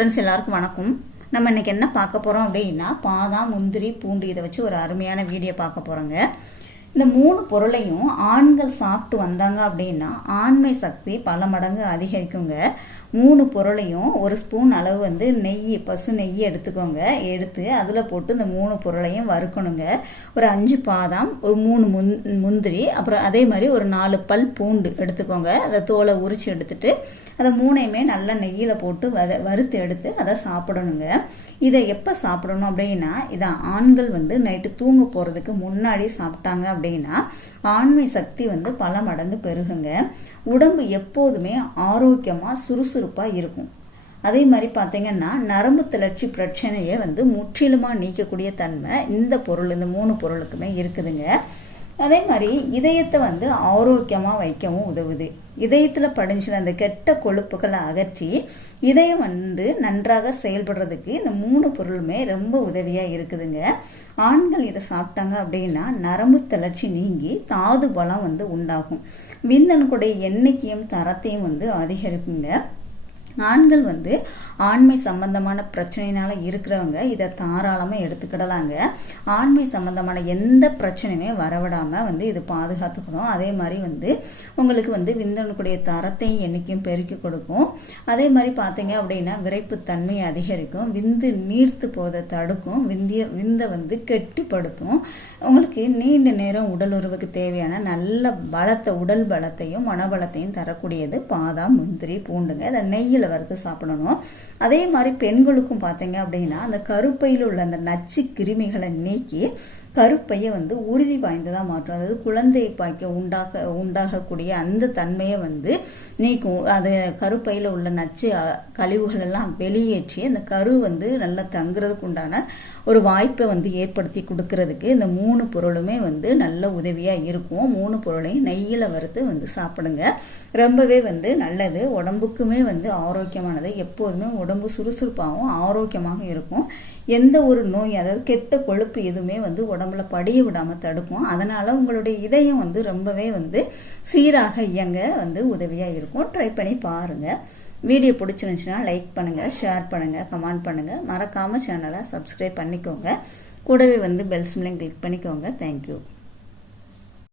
Friends எல்லாருக்கும் வணக்கம். நம்ம இன்றைக்கி என்ன பார்க்க போகிறோம் அப்படின்னா பாதாம் முந்திரி பூண்டு இதை வச்சு ஒரு அருமையான வீடியோ பார்க்க போகிறோங்க இந்த மூணு பொருளையும் ஆண்கள் சாப்பிட்டு வந்தாங்க அப்படின்னா ஆண்மை சக்தி பல மடங்கு அதிகரிக்குங்க. மூணு பொருளையும் ஒரு ஸ்பூன் அளவு வந்து நெய் பசு நெய் எடுத்துக்கோங்க. எடுத்து அதில் போட்டு இந்த மூணு பொருளையும் வறுக்கணுங்க. ஒரு அஞ்சு பாதாம் ஒரு மூணு முந் முந்திரி அப்புறம் அதே மாதிரி ஒரு நாலு பல் பூண்டு எடுத்துக்கோங்க. அதை தோலை உரித்து எடுத்துட்டு அதை மூணையுமே நல்லா நெய்யில் போட்டு வத வறுத்து எடுத்து அதை சாப்பிடணுங்க. இதை எப்போ சாப்பிடணும் அப்படின்னா இதை ஆண்கள் வந்து நைட்டு தூங்க போகிறதுக்கு முன்னாடி சாப்பிட்டாங்க அப்படின்னா ஆண்மை சக்தி வந்து பல மடங்கு பெருகுங்க. உடம்பு எப்போதுமே ஆரோக்கியமாக சுறுசுறுப்பாக இருக்கும். அதே மாதிரி பார்த்தீங்கன்னா நரம்பு தளர்ச்சி பிரச்சனையை வந்து முற்றிலுமாக நீக்கக்கூடிய தன்மை இந்த பொருள் இந்த மூணு பொருளுக்குமே இருக்குதுங்க. அதே மாதிரி இதயத்தை வந்து ஆரோக்கியமாக வைக்கவும் உதவுது. இதயத்தில் படிஞ்சின அந்த கெட்ட கொழுப்புகளை அகற்றி இதயம் வந்து நன்றாக செயல்படுறதுக்கு இந்த மூணு பொருளுமே ரொம்ப உதவியாக இருக்குதுங்க. ஆண்கள் இதை சாப்பிட்டாங்க அப்படின்னா நரம்பு தளர்ச்சி நீங்கி தாது பலம் வந்து உண்டாகும். விந்தணுக்குடைய எண்ணிக்கையும் தரத்தையும் வந்து அதிகரிக்குங்க. ஆண்கள் வந்து ஆண்மை சம்பந்தமான பிரச்சனையினால் இருக்கிறவங்க இதை தாராளமாக எடுத்துக்கிடலாங்க. ஆண்மை சம்பந்தமான எந்த பிரச்சனையுமே வரவிடாமல் வந்து இது பாதுகாத்துக்கணும். அதே மாதிரி வந்து உங்களுக்கு வந்து விந்தணுக்குடைய தரத்தையும் எண்ணிக்கையும் பெருக்கி கொடுக்கும். அதே மாதிரி பார்த்தீங்க அப்படின்னா விரைப்புத்தன்மையை அதிகரிக்கும். விந்து நீர்த்து போதை தடுக்கும். விந்திய விந்தை வந்து கெட்டிப்படுத்தும். உங்களுக்கு நீண்ட நேரம் உடல் உறவுக்கு தேவையான நல்ல பலத்தை உடல் பலத்தையும் மனபலத்தையும் தரக்கூடியது பாதாம் முந்திரி பூண்டுங்க. இதை நெய்யில் நெய்யில் வறுத்து சாப்பிடணும். அதே மாதிரி பெண்களுக்கும் பார்த்தீங்க அப்படின்னா அந்த கருப்பையில் உள்ள அந்த நச்சு கிருமிகளை நீக்கி கருப்பையை வந்து உறுதி வாய்ந்ததாக மாற்றும். அதாவது குழந்தை பாய்க்க உண்டாக உண்டாகக்கூடிய அந்த தன்மையை வந்து நீக்கும். அது கருப்பையில் உள்ள நச்சு கழிவுகள் எல்லாம் வெளியேற்றி அந்த கரு வந்து நல்லா தங்குறதுக்கு உண்டான ஒரு வாய்ப்பை வந்து ஏற்படுத்தி கொடுக்கறதுக்கு இந்த மூணு பொருளுமே வந்து நல்ல உதவியாக இருக்கும். மூணு பொருளையும் நெய்யில் வறுத்து வந்து சாப்பிடுங்க. ரொம்பவே வந்து நல்லது. உடம்புக்குமே வந்து ஆரோக்கியமானது. எப்போதுமே உடம்பு சுறுசுறுப்பாகவும் ஆரோக்கியமாக இருக்கும். எந்த ஒரு நோய் அதாவது கெட்ட கொழுப்பு எதுவுமே வந்து உடம்பு உடம்புல படிய விடாமல் தடுக்கும். அதனால் உங்களுடைய இதயம் வந்து ரொம்பவே வந்து சீராக இயங்க வந்து உதவியாக இருக்கும். ட்ரை பண்ணி பாருங்கள் வீடியோ பிடிச்சிருந்துச்சுன்னா லைக் பண்ணுங்கள் ஷேர் பண்ணுங்கள் கமெண்ட் பண்ணுங்கள் மறக்காமல் சேனலை சப்ஸ்கிரைப் பண்ணிக்கோங்க. கூடவே வந்து பெல் சிம்லையும் கிளிக் பண்ணிக்கோங்க. Thank you